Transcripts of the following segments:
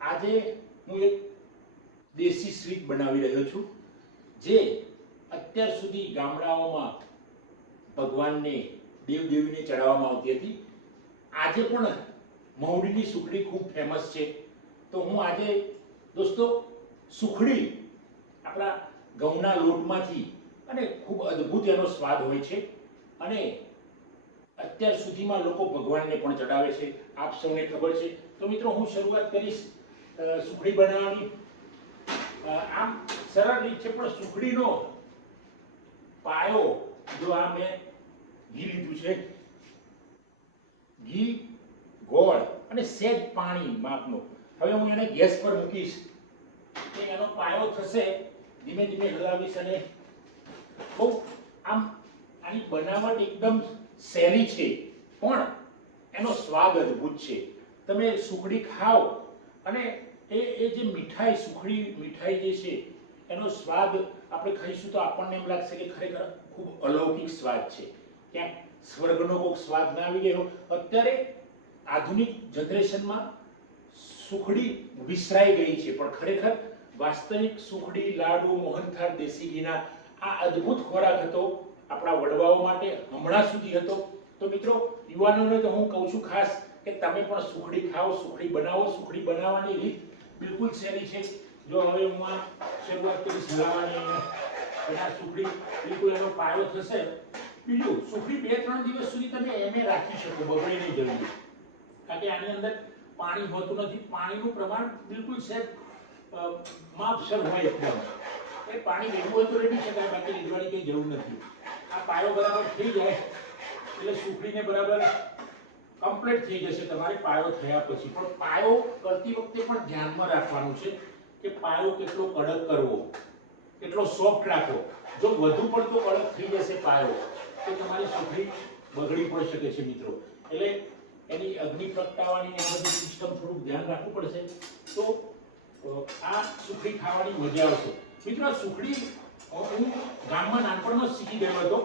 આજે હું એક દેશી સ્વીટ બનાવી રહ્યો છું જે અત્યાર સુધી ગામડાઓમાં ભગવાનને દેવદેવીને ચડાવવામાં આવતી હતી. આજે પણ મહુડીની સુખડી ખૂબ ફેમસ છે. તો હું આજે દોસ્તો સુખડી આપણા ઘઉંના લોટમાંથી અને ખૂબ અદ્ભુત એનો સ્વાદ હોય છે અને અત્યાર સુધીમાં લોકો ભગવાનને પણ ચડાવે છે, આપ સૌને ખબર છે. તો મિત્રો હું શરૂઆત કરીશ સુખડી બનાવવાની. આમ સરળ રીત છે પણ સુખડીનો પાયો જો આ મેં ઘી લીધું છે, ઘી, ગોળ અને સહેજ પાણી માપનો. હવે હું એને ગેસ પર મૂકીશ કે એનો પાયો થશે, ધીમે ધીમે હલાવીશ અને બહુ આમ આની બનાવટ એકદમ સહેલી છે પણ એનો સ્વાદ અદ્ભુત છે. તમે સુખડી ખાઓ અને એ જે મીઠાઈ, સુખડી મીઠાઈ જે છે એનો સ્વાદ આપણે ખાઈશું તો આપણને એમ લાગશે કે ખરેખર ખૂબ અલૌકિક સ્વાદ છે, ક્યાંક સ્વર્ગનો કોઈક સ્વાદ ના આવી ગયો. અત્યારે આધુનિક જનરેશનમાં સુખડી વિસરાઈ ગઈ છે પણ ખરેખર વાસ્તવિક સુખડી, લાડુ, મોહનથાળ દેશી ઘીના આ અદ્ભુત ખોરાક હતો આપણા વડવાઓ માટે, હમણાં સુધી હતો. તો મિત્રો યુવાનોને તો હું કહું છું ખાસ કે તમે પણ સુખડી ખાઓ, સુખડી બનાવો. સુખડી બનાવવાની રીત બિલકુલ સહેલી છે. જો હવે હું આ શરૂઆત કરીશ હલાવવાની અને આ સુખડી બિલકુલ એનો પાયો થશે. બીજું, સુખડી 2-3 દિવસ સુધી તમે એમે રાખી શકો, બગડે નહીં જલ્દી, કારણ કે આની અંદર પાણી હોતું નથી. પાણીનું પ્રમાણ બિલકુલ સહેજ માપસર હોય એકદમ. એ પાણી રેડવું હોય તો રેડી શકાય, બાકી રેડવાની કંઈ જરૂર નથી. આ પાયો બરાબર થઈ જાય એટલે સુખડીને બરાબર કમ્પ્લીટ થઈ જશે તમારે પાયો થયા પછી. પણ પાયો કરતી વખતે પણ ધ્યાનમાં રાખવાનું છે કે પાયો કેટલો કડક કરવો, કેટલો સોફ્ટ રાખવો. જો વધુ પડતો કડક થઈ જશે પાયો તો તમારી સુખડી બગડી પણ શકે છે મિત્રો. એટલે એની અગ્નિ પ્રગટાવવાની એ બધી સિસ્ટમ થોડુંક ધ્યાન રાખવું પડશે તો આ સુખડી ખાવાની મજા આવશે. મિત્રો આ સુખડી હું ગામમાં નાનપણમાં શીખી ગયો હતો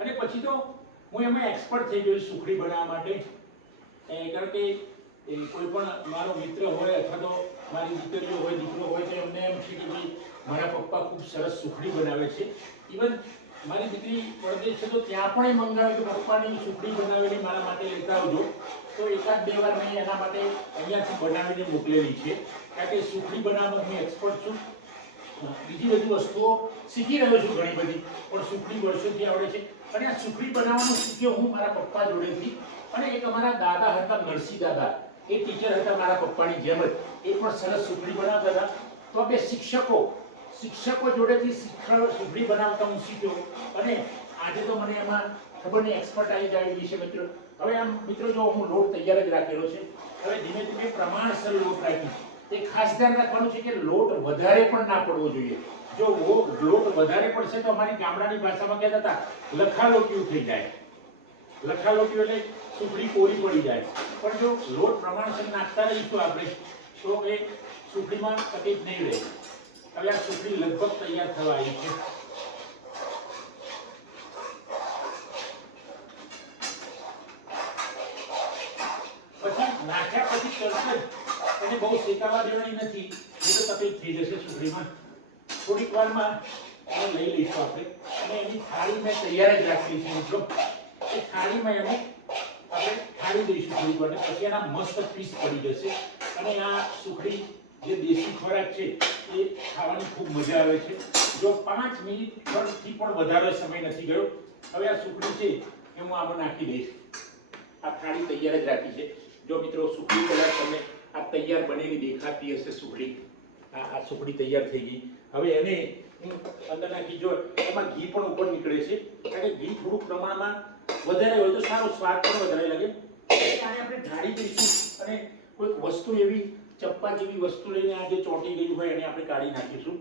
અને પછી તો હું એમાં એક્સપર્ટ થઈ ગયો સુખડી બનાવવા માટે. કારણ કે કોઈ પણ મારો મિત્ર હોય અથવા તો મારી દીકરીઓ હોય, દીકરો હોય તો એમને એમ છે કે ભાઈ મારા પપ્પા ખૂબ સરસ સુખડી બનાવે છે. ઇવન મારી દીકરી પરદેશ છે તો ત્યાં પણ એ મંગાવે કે પપ્પાની સુખડી બનાવેલી મારા માટે લેતા આવજો. તો 1-2 વાર મેં એના માટે અહીંયાથી બનાવીને મોકલેલી છે, કારણ કે સુખડી બનાવવામાં હું એક્સપર્ટ છું. બીજી બધી વસ્તુઓ શીખી રહ્યો છું ઘણી બધી, પણ સુખડી વર્ષોથી આવડે છે. અને આ સુખડી બનાવવાનું શીખ્યો હું મારા પપ્પા જોડેથી. અને એક અમારા દાદા હતા, નરસિંહ દાદા, એ ટીચર હતા મારા પપ્પાની જેમ જ, એ પણ સરસ સુખડી બનાવતા હતા. તો બે શિક્ષકો જોડેથી સુખડી બનાવતા હું શીખ્યો અને આજે તો મને એમાં ખબર નહીં એક્સપર્ટાઇઝ આવી ગઈ છે મિત્રો. હવે આમ મિત્રો જો હું લોટ તૈયાર જ રાખેલો છે, હવે ધીમે ધીમે પ્રમાણસર લોટ રાખીશ. તે ખાસ ધ્યાન રાખવાનું છે કે લોટ વધારે પણ ના પડવો જોઈએ. જો લોટ વધારે પડશે તો અમારી ગામડાની ભાષામાં કહેતા હતા લખાલોટિયું થઈ જાય. લખાલોટિયું એટલે સુખડી કોરી પડી જાય. પણ જો લોટ પ્રમાણસર નાખતા રહીશું આપણે તો એ સુખડીમાં તકલીફ નહીં રહે. હવે આ સુખડી લગભગ તૈયાર થવા આવી છે. પછી નાખ્યા પછી તરત જ એને બહુ શેકાવા દેવાની નથી, એ તો તકલીફ થઈ જશે સુખડીમાં. થોડીક વારમાં એને લઈ લઈશું આપણે અને એની થાળી મેં તૈયાર જ રાખી છે મિત્રો. એ થાળીમાં એને આપણે થાળી દઈશું થોડીક વાર, પછી એના મસ્ત પીસ પડી જશે. અને આ સુખડી જે દેશી ખોરાક છે એ ખાવાની ખૂબ મજા આવે છે. જો 5 મિનિટથી પણ વધારે સમય નથી ગયો. હવે આ સુખડી છે એ હું આમાં નાખી દઈશ. આ થાળી તૈયાર જ રાખી છે. જો મિત્રો સુખડી કદાચ તમને આ તૈયાર બનેલી દેખાતી હશે સુખડી, આ સુખડી તૈયાર થઈ ગઈ. હવે એને હું અંદર નાખી, જો એમાં ઘી પણ ઉપર નીકળે છે, કારણ કે ઘી થોડુંક પ્રમાણમાં વધારે હોય તો સારો સ્વાદ પણ વધારે લાગે. આને આપણે ઢાળી દઈશું અને કોઈક વસ્તુ એવી ચપ્પા જેવી વસ્તુ લઈને આ જે ચોંટી ગયું હોય એને આપણે કાઢી નાખીશું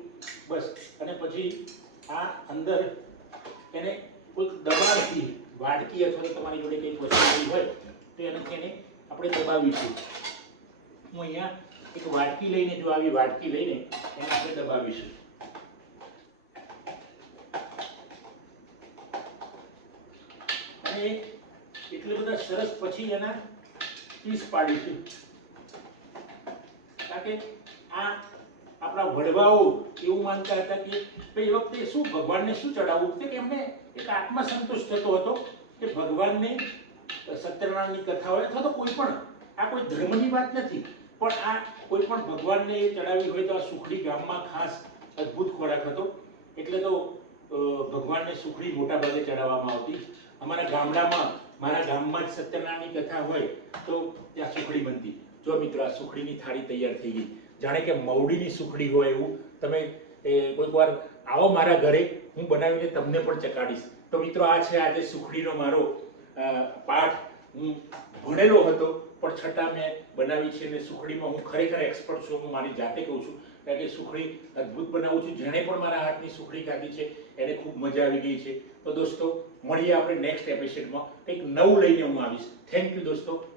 બસ. અને પછી આ અંદર એને કોઈક દબાણથી, વાડકી અથવા તો તમારી જોડે કંઈક વસ્તુ હોય તો એને આપણે દબાવીશું. હું અહીંયા એક વાડકી લઈને, જો આવી વાડકી લઈને એને આપણે દબાવીશું. અને એટલે બધા સરસ પછી એના પીસ પાડીશું. કારણ કે આ આપણા વડવાઓ એવું માનતા હતા કે ભાઈ એ વખતે શું ભગવાનને શું ચડાવવું કે એમને એક આત્મસંતોષ થતો હતો કે ભગવાનને સત્યનારાયણની કથા હોય અથવા તો કોઈ પણ આ કોઈ ધર્મની વાત નથી પણ આ કોઈ પણ ભગવાનને ચડાવી હોય તો આ સુખડી ગામમાં ખાસ અદ્ભુત ખોરાક હતો એટલે તો ભગવાનને સુખડી મોટા ભાગે ચડાવવામાં આવતી અમારા ગામડામાં મારા ગામમાં જ સત્યનારાયણની કથા હોય તો ત્યાં સુખડી બનતી જો મિત્રો આ સુખડીની થાળી તૈયાર થઈ ગઈ જાણે કે મવડીની સુખડી હોય એવું તમે કોઈક વાર આવો મારા ઘરે હું બનાવીને તમને પણ ચકાડીશ તો મિત્રો આ છે આજે સુખડીનો મારો પાઠ હું ભણેલો હતો પણ છતાં મેં બનાવી છે અને સુખડીમાં હું ખરેખર એક્સપર્ટ છું હું મારી જાતે કહું છું કારણ કે સુખડી અદ્ભુત બનાવું છું જેણે પણ મારા હાથની સુખડી ખાધી છે એને ખૂબ મજા આવી ગઈ છે તો દોસ્તો મળીએ આપણે નેક્સ્ટ એપિસોડમાં કંઈક નવું લઈને હું આવીશ થેન્ક યુ દોસ્તો